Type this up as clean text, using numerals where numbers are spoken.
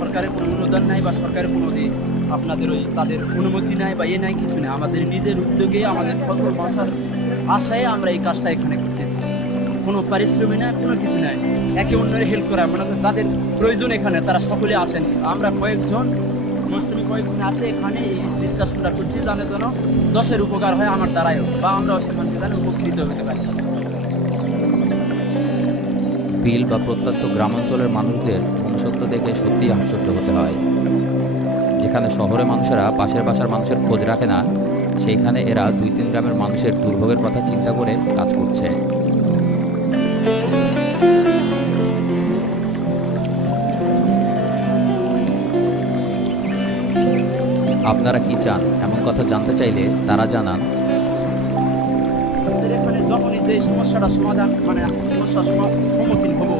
সরকারের কোনো অনুদান নাই বা সরকারের কোনো আপনাদের ওই তাদের অনুমতি নাই বা নাই, কিছু নেই। আমাদের নিজের উদ্যোগে আমাদের ফসল বসার আশায় আমরা এই কাজটা এখানে করতেছি। কোনো পারিশ্রমিক নাই, কোনো কিছু নাই। একে অন্যের হেল্প করা, মানে যাদের প্রয়োজন এখানে তারা সকলে আসেন। আমরা কয়েকজন মুসলিম কয়েকজন আসে এখানে এই ডিসকাশনটা করছি, জানে যেন 10-এর উপকার হয় আমার দ্বারাইও, বা আমরাও সেখান থেকে যেন উপকৃত হতে পারি। বিল বা প্রত্যন্ত গ্রামাঞ্চলের মানুষদের মনুষ্যত্ব দেখে সত্যিই আশ্চর্য হতে হয়। যেখানে শহরে মানুষেরা পাশের বাসার মানুষের খোঁজ রাখে না, সেইখানে এরা 2-3 গ্রামের মানুষের দুর্ভোগের কথা চিন্তা করে কাজ করছে। আপনারা কি চান এমন কথা জানতে চাইলে তারা জানান, আমাদের এখানে যখনই যে সমস্যাটা সমাধান, মানে সমস্যার সম্মুখীন হবো,